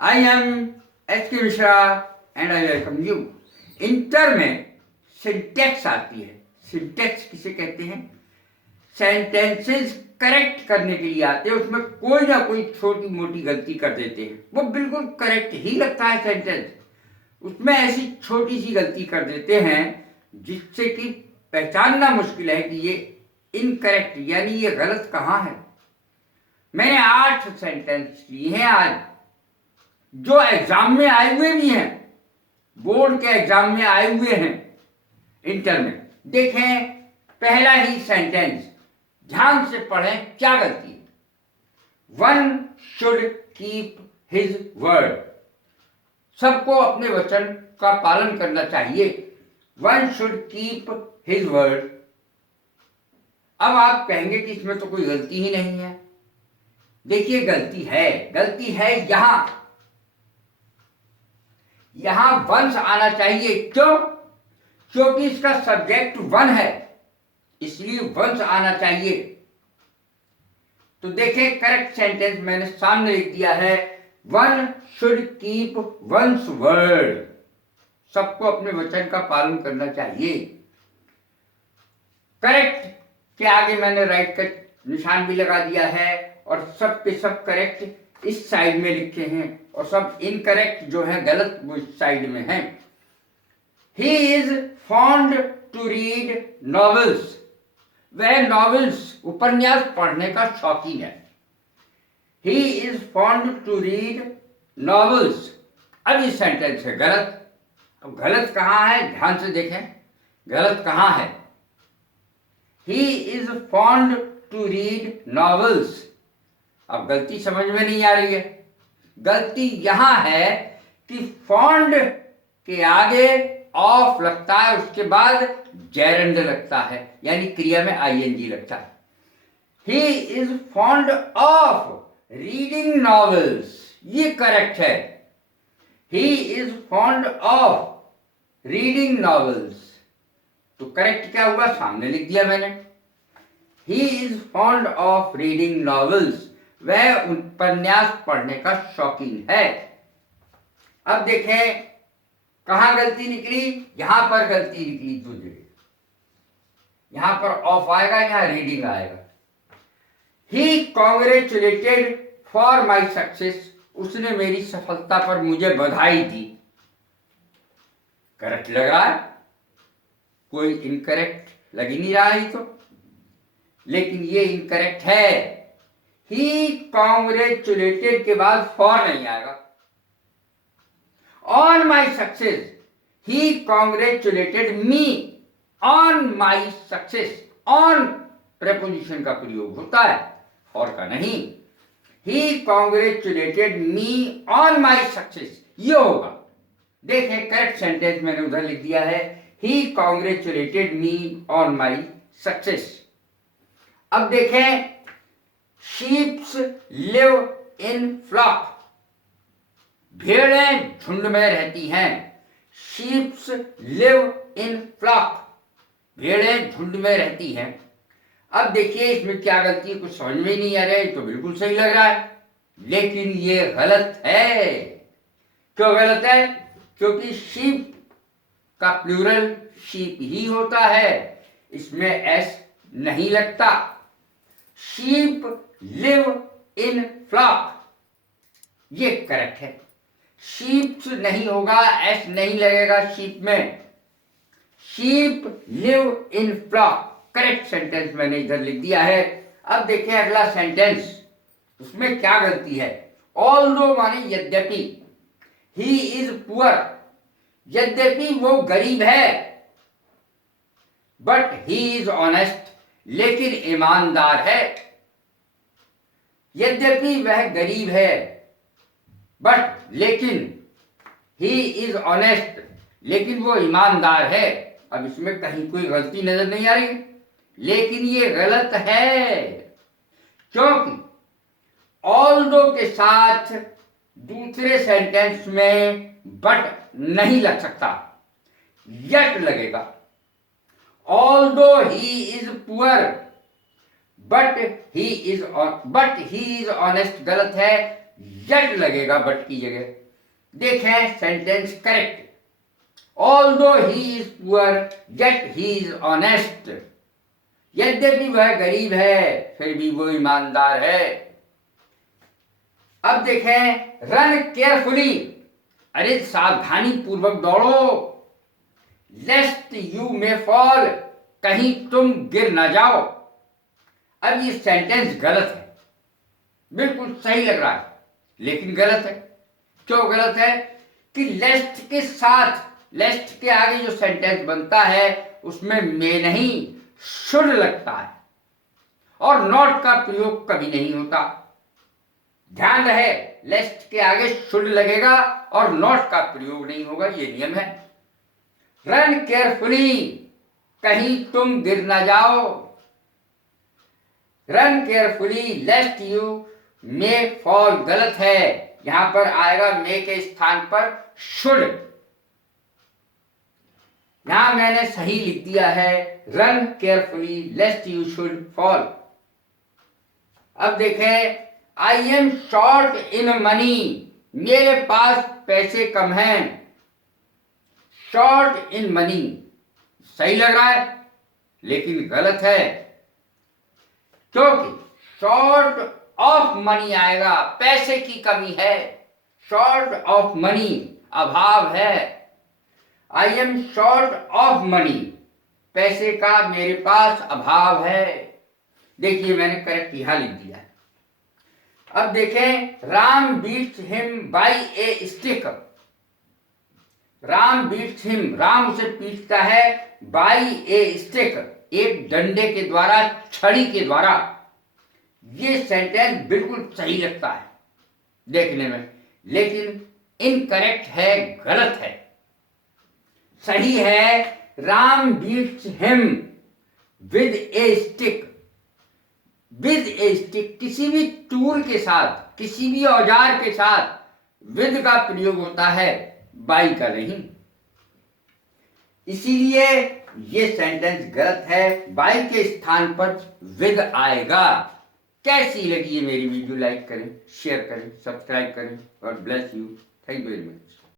I am H.K. Mishra and I welcome you. Inter में syntax आती है। Syntax किसे कहते हैं? सेंटेंसेस करेक्ट करने के लिए आते हैं। उसमें कोई ना कोई छोटी मोटी गलती कर देते हैं, वो बिल्कुल करेक्ट ही लगता है सेंटेंस, उसमें ऐसी छोटी सी गलती कर देते हैं जिससे कि पहचानना मुश्किल है कि ये इनकरेक्ट यानी ये गलत कहाँ है। मैंने 8 सेंटेंस लिए हैं आज, जो एग्जाम में आए हुए भी हैं, बोर्ड के एग्जाम में आए हुए हैं इंटर में। देखें पहला ही सेंटेंस, ध्यान से पढ़ें क्या गलती है। One should keep his word, सबको अपने वचन का पालन करना चाहिए। One should keep his word. अब आप कहेंगे कि इसमें तो कोई गलती ही नहीं है। देखिए गलती है यहां वंस आना चाहिए। क्यों? क्योंकि इसका सब्जेक्ट वन है, इसलिए वंस आना चाहिए। तो देखें करेक्ट सेंटेंस मैंने सामने लिख दिया है, one should keep once word, सबको अपने वचन का पालन करना चाहिए। करेक्ट के आगे मैंने राइट का निशान भी लगा दिया है और सब के सब करेक्ट इस साइड में लिखे हैं और सब इनकरेक्ट जो है गलत वो इस साइड में है। He is fond to read novels, वह नॉवेल्स उपन्यास पढ़ने का शौकीन है। He is fond to read novels. अब इस सेंटेंस है गलत। अब गलत कहाँ है, ध्यान से देखें गलत कहाँ है। He is fond to read novels. अब गलती समझ में नहीं आ रही है। गलती यहां है कि फॉन्ड के आगे ऑफ लगता है, उसके बाद जेरंड लगता है, यानी क्रिया में आईएनजी लगता है। He is fond of reading novels, ये करेक्ट है। He is fond of reading novels. तो करेक्ट क्या हुआ, सामने लिख दिया मैंने। ही is fond of reading novels, वह उपन्यास पढ़ने का शौकीन है। अब देखें कहां गलती निकली, यहां पर गलती निकली। दो जगह यहां पर ऑफ आएगा, यहां रीडिंग आएगा। ही कॉन्ग्रेचुलेटेड फॉर माई सक्सेस, उसने मेरी सफलता पर मुझे बधाई दी। करेक्ट लग रहा है, कोई इनकरेक्ट लग ही नहीं रहा है तो, लेकिन ये इनकरेक्ट है। ही कॉन्ग्रेचुलेटेड के बाद फॉर नहीं आएगा। On my success, he congratulated me on my success. On preposition का प्रयोग होता है, फॉर का नहीं। He congratulated me on my success, ये होगा। देखें करेक्ट सेंटेंस मैंने उधर लिख दिया है, he congratulated me on my success. अब देखें शीप्स लिव इन फ्लॉक, भेड़ें झुंड में रहती हैं। शीप्स लिव इन फ्लॉक, भेड़ें झुंड में रहती हैं। अब देखिए इसमें क्या गलती है, कुछ समझ में ही नहीं आ रहा है। तो बिल्कुल सही लग रहा है, लेकिन ये गलत है। क्यों गलत है? क्योंकि शीप का प्लूरल शीप ही होता है, इसमें एस नहीं लगता। शीप लिव इन फ्लॉक, ये करेक्ट है। शीप्स नहीं होगा, एस नहीं लगेगा शीप में। Sheep live in flock, correct sentence मैंने इधर लिख दिया है। अब देखिए अगला सेंटेंस, उसमें क्या गलती है। ऑल्दो माने यद्यपि, ही इज पुअर, यद्यपि वो गरीब है। बट ही इज ऑनेस्ट, लेकिन ईमानदार है। यद्यपि वह गरीब है, बट लेकिन, ही इज ऑनेस्ट, लेकिन वो ईमानदार है। अब इसमें कहीं कोई गलती नजर नहीं आ रही, लेकिन ये गलत है, क्योंकि ऑल्दो के साथ दूसरे सेंटेंस में बट नहीं लग सकता, यट लगेगा। Although he is poor but he is honest गलत है, जट लगेगा बट की जगह। देखें sentence correct. Although he is poor yet he is honest. यद्यपि वह गरीब है फिर भी वो ईमानदार है। अब देखें रन केयरफुली। अरे सावधानी पूर्वक दौड़ो। लेस्ट यू मे फॉल, कहीं तुम गिर ना जाओ। अब ये सेंटेंस गलत है, बिल्कुल सही लग रहा है लेकिन गलत है। क्यों गलत है? कि लेस्ट के साथ, लेस्ट के आगे जो सेंटेंस बनता है उसमें मे नहीं शुड लगता है और नॉट का प्रयोग कभी नहीं होता। ध्यान रहे, लेस्ट के आगे शुड लगेगा और नॉट का प्रयोग नहीं होगा, ये नियम है। रन केयरफुली, कहीं तुम गिर ना जाओ। Run carefully लेस्ट you may fall गलत है, यहां पर आएगा मे के स्थान पर शुड। यहां मैंने सही लिख दिया है run carefully लेस्ट you should fall. अब देखें I am short in money, मेरे पास पैसे कम हैं। शॉर्ट इन मनी सही लग रहा है लेकिन गलत है, क्योंकि शॉर्ट ऑफ मनी आएगा, पैसे की कमी है। शॉर्ट ऑफ मनी अभाव है। I am short of money, पैसे का मेरे पास अभाव है। देखिए मैंने करेक्ट यहां लिख दिया है। अब देखें Ram beats him by a stick. Ram beats him, Ram उसे पीटता है बाय ए स्टिक, एक डंडे के द्वारा, छड़ी के द्वारा। ये सेंटेंस बिल्कुल सही लगता है देखने में, लेकिन इनकरेक्ट है, गलत है। सही है Ram beats him with a stick. With a stick किसी भी टूल के साथ, किसी भी औजार के साथ विद का प्रयोग होता है, बाई का नहीं। इसीलिए ये सेंटेंस गलत है, बाई के स्थान पर विद आएगा। कैसी लगी ये मेरी वीडियो? लाइक करें, शेयर करें, सब्सक्राइब करें और bless you. Thank you very much.